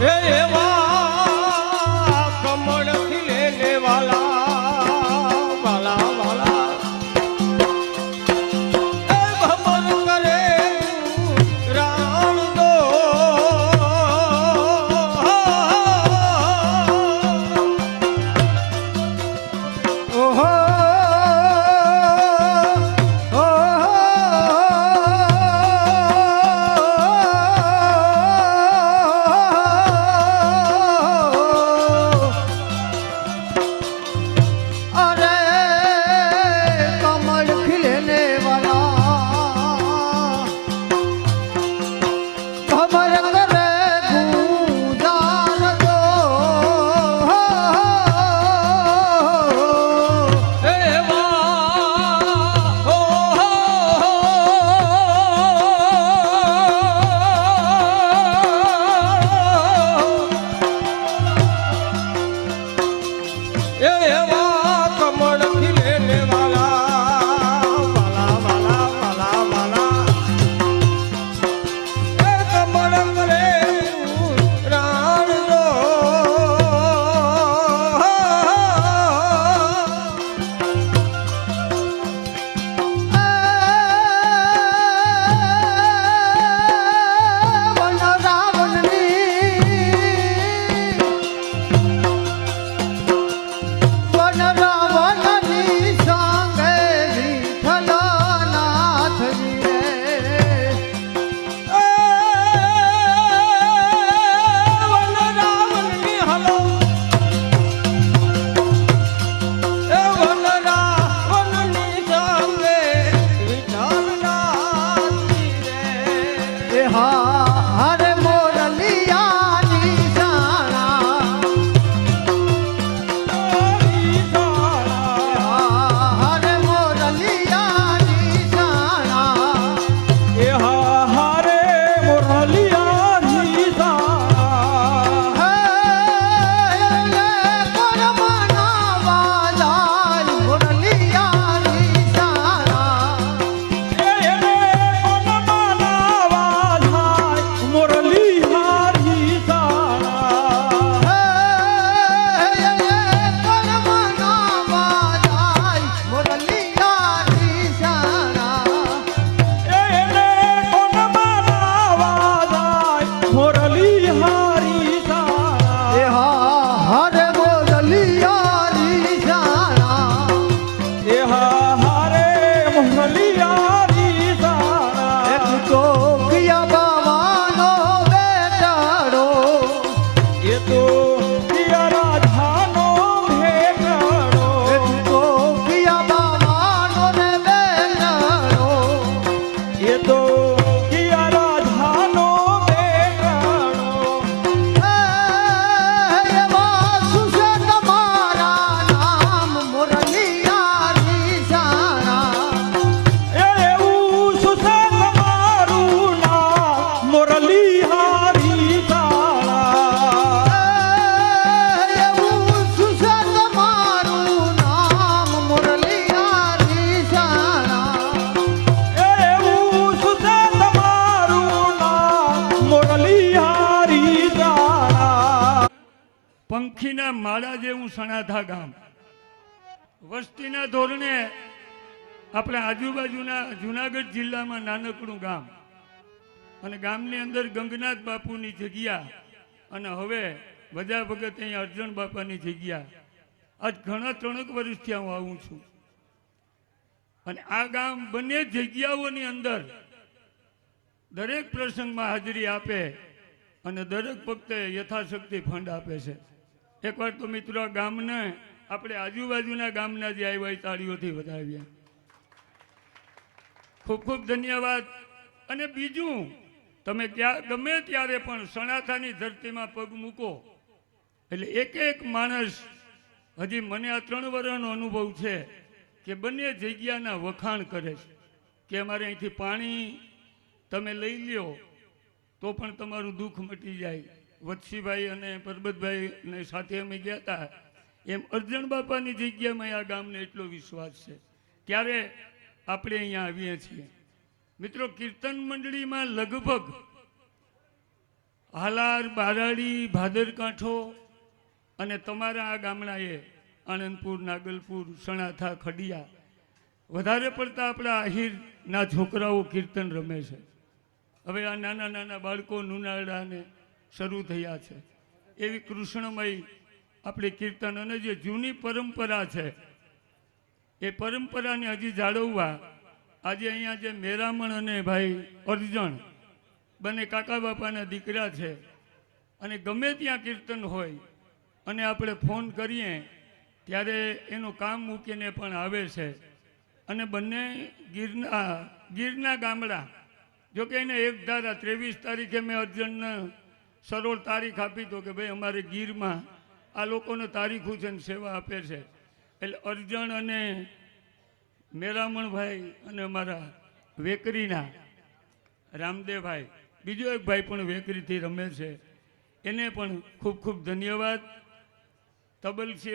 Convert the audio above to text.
એવા પંખીના માળા જેવું સણાથા ગામ, વસ્તીના ધોરણે આપણા આજુબાજુના જુનાગઢ જિલ્લામાં નાનકડું ગામ, અને ગામની અંદર ગંગનાથ બાપુની જગ્યા, અને હવે વજા ભગત અહીંયા અર્જણ બાપાની જગ્યા. આજ ઘણા 3 વર્ષથી હું આવું છું, અને આ ગામ બંને જગ્યાઓની અંદર દરેક પ્રસંગમાં હાજરી આપે અને દરેક વખતે યથાશક્તિ ફંડ આપે છે. એકવાર તો મિત્રો આ ગામને આપણે આજુબાજુના ગામના જે આવ્યા એ તાળીઓથી વધાવીએ. ખૂબ ખૂબ ધન્યવાદ. અને બીજું, તમે ગમે ત્યારે પણ સણાથાની ધરતીમાં પગ મૂકો એટલે એક માણસ, હજી મને આ 3 વર્ષનો અનુભવ છે કે બંને જગ્યાના વખાણ કરે છે કે અમારે અહીંથી પાણી તમે લઈ લ્યો તો પણ તમારું દુઃખ મટી જાય. વત્સીભાઈ અને પરબતભાઈ ને સાથે અમે ગયા હતા, એમ અર્જણ બાપાની જગ્યામાં આ ગામને એટલો વિશ્વાસ છે. ત્યારે આપણે અહીંયા આવીએ છીએ. મિત્રો, કીર્તન મંડળીમાં લગભગ હાલાર, બારાડી, ભાદરકાંઠો અને તમારા આ ગામડાએ આણંદપુર, નાગલપુર, સણાથા, ખડિયા, વધારે પડતા આપણા આહિરના છોકરાઓ કીર્તન રમે છે. હવે આ નાના નાના બાળકો નુનાળાને શરૂ થયા છે. એવી કૃષ્ણમય આપણી કીર્તન, અને જે જૂની પરંપરા છે એ પરંપરાને હજી જાળવવા આજે અહીંયા જે મેરામણ અને ભાઈ અર્જણ બંને કાકા બાપાના દીકરા છે, અને ગમે ત્યાં કીર્તન હોય અને આપણે ફોન કરીએ ત્યારે એનું કામ મૂકીને પણ આવે છે. અને બંને ગીરના ગામડા, જોકે એને એક ધારા 23 તારીખે મેં અર્જણને સરોળ તારીખ આપી તો કે ભાઈ અમારે ગીરમાં આ લોકોને તારીખું છે ને સેવા આપે છે. એટલે અર્જણ અને મેરામણભાઈ અને અમારા વેકરીના રામદેવભાઈ, બીજો એક ભાઈ પણ વેકરીથી રમે છે, એને પણ ખૂબ ખૂબ ધન્યવાદ. તબલસી